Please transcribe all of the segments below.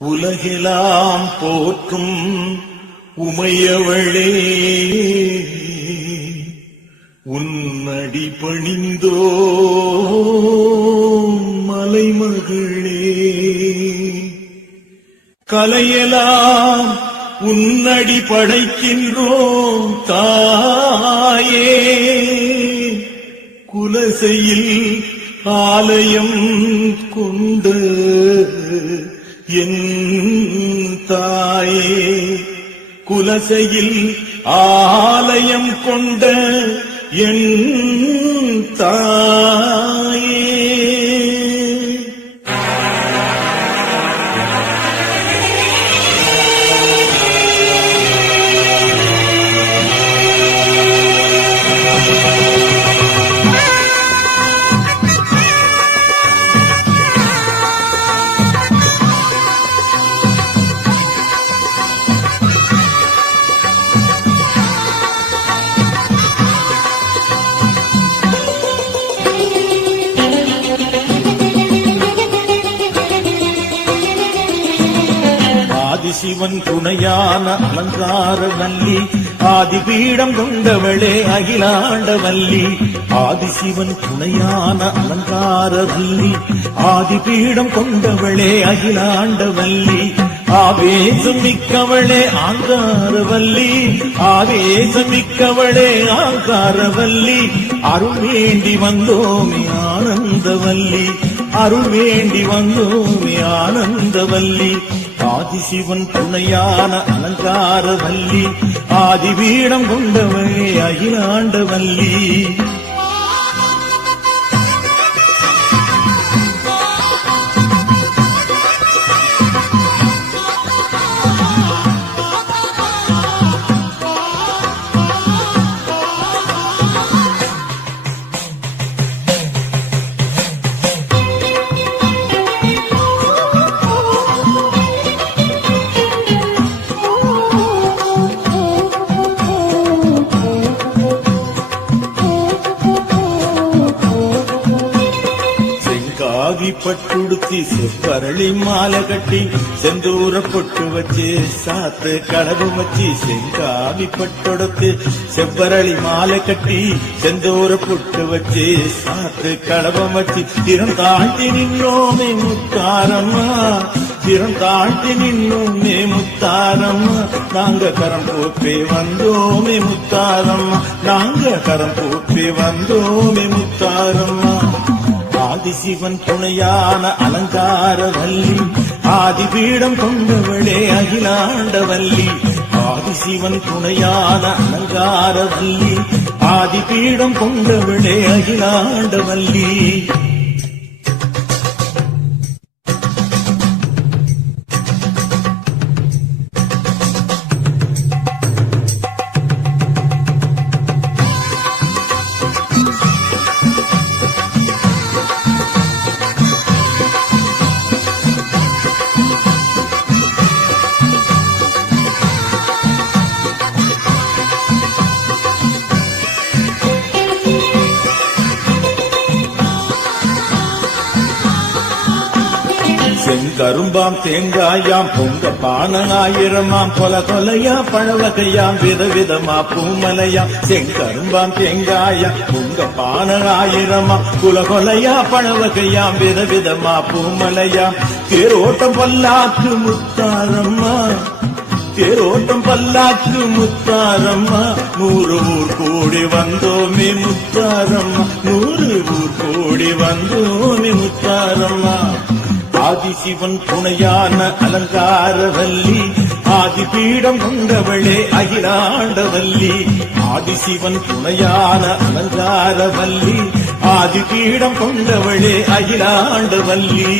உலகெல்லாம் போற்றும் உமையவளே, உன்னடி பணிந்தோ மலைமகளே. கலையெல்லாம் உன்னடி படைக்கின்றோம் தாயே, குலசையில் ஆலயம் கொண்டு என் தாயே, குலசையில் ஆலயம் கொண்ட என் தாயே. ஆதிசிவன் துணையான அலங்கார வல்லி, ஆதிபீடம் கொண்டவளே அகிலாண்ட வல்லி. ஆதிசிவன் துணையான அலங்கார வல்லி, ஆதிபீடம் கொண்டவளே அகிலாண்ட வல்லி. ஆவேசம் மிக்கவளே ஆங்காரவல்லி, ஆவேசம் மிக்கவளே ஆங்காரவல்லி. அருள் வேண்டி வந்தோமே ஆனந்தவல்லி, அருள் வேண்டி வந்தோமே ஆனந்தவல்லி. ஆதிசிவன் துணையான அலங்கார வல்லி, ஆதிபீடம் கொண்டவளே அகிலாண்ட வல்லி. பட்டுடுத்தி செப்பரளி மாலை கட்டி, செந்தூர பொட்டு வச்சு சாத்து கடவு வச்சு. செங்காவி பட்டொடுத்து செப்பரளி மாலை கட்டி, செந்தூர பொட்டு வச்சு சாத்து கடவம் வச்சு. திறம் தாழ்த்தி நின்னோமே முத்தாரம்மா, திறம் தாழ்த்தி நின்னோமே முத்தாரம்மா. நாங்க கரம் போப்பே வந்தோமே முத்தாரம்மா, நாங்க கரம் போப்பே வந்தோமே முத்தாரம்மா. ஆதிசிவன் துணையான அலங்கார வல்லி, ஆதிபீடம் கொண்டவளே அகிலாண்ட வல்லி. ஆதிசிவன் துணையான அலங்கார வல்லி, ஆதிபீடம் கொண்டவளே அகிலாண்ட வல்லி. செங்கரும்பாம் தேங்காயாம் பொங்க பானாயிரமாம், கொல கொலையா பழவகையாம் விதவிதமா பூமலையாம். செங்கரும்பாம் தேங்காயாம் பொங்க பானாயிரமாம், குல கொலையா பழவகையாம் விதவிதமா பூமலையாம். தேரோட்டம் பல்லாக்கு முத்தாரம்மா, தேரோட்டம் பல்லாக்கு முத்தாரம்மா. 100 ஊர் கூடி வந்தோமே முத்தாரம்மா, 100 ஊர் கூடி வந்தோமே முத்தாரம்மா. ஆதிசிவன் துணையான அலங்கார வல்லி, ஆதிபீடம் கொண்டவளே அகிலாண்ட வல்லி. ஆதிசிவன் துணையான அலங்கார வல்லி, ஆதிபீடம் கொண்டவளே அகிலாண்ட வல்லி.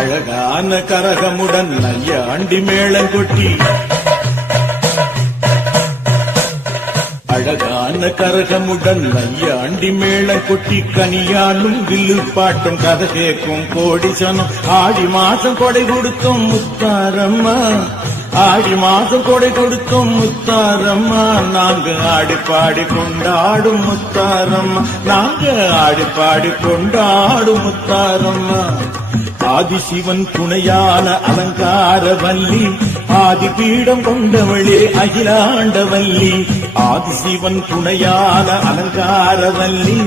அழகான கரகமுடன் நையாண்டி மேளம் கொட்டி அழகான கரகமுடன் நையாண்டி மேளம் கொட்டி கனியாலும் வில்லு பாட்டும் கதை கேட்கும் கோடி சனம் ஆடி மாசம் கொடை கொடுத்தோம் முத்தாரம்மா ஆடி மாசம் கொடை கொடுத்தோம் முத்தாரம்மா நாங்க ஆடி பாடி கொண்டாடும் முத்தாரம்மா நாங்க ஆடி பாடி கொண்டாடும் முத்தாரம்மா ஆதிசிவன் துணையான அலங்கார வள்ளி ஆதிபீடம் கொண்டவளே அகிலாண்டவல்லி ஆதிசிவன் துணையான அலங்கார வள்ளி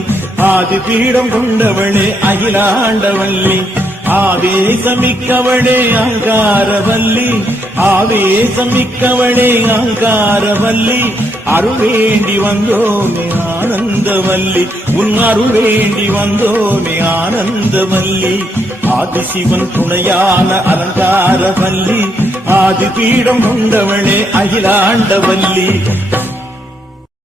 ஆதிபீடம் கொண்டவளே அகிலாண்டவல்லி ஆவேசமிக்கவளே அங்காரவல்லி ஆவேசமிக்கவளே அங்காரவல்லி அருள் வேண்டி வந்தோமே ஆனந்தவல்லி உன் அருள் வேண்டி வந்தோமே ஆனந்தவல்லி ஆதிசிவன் துணையான அலங்காரவல்லி ஆதிபீடம் கொண்டவளே அகிலாண்டவல்லி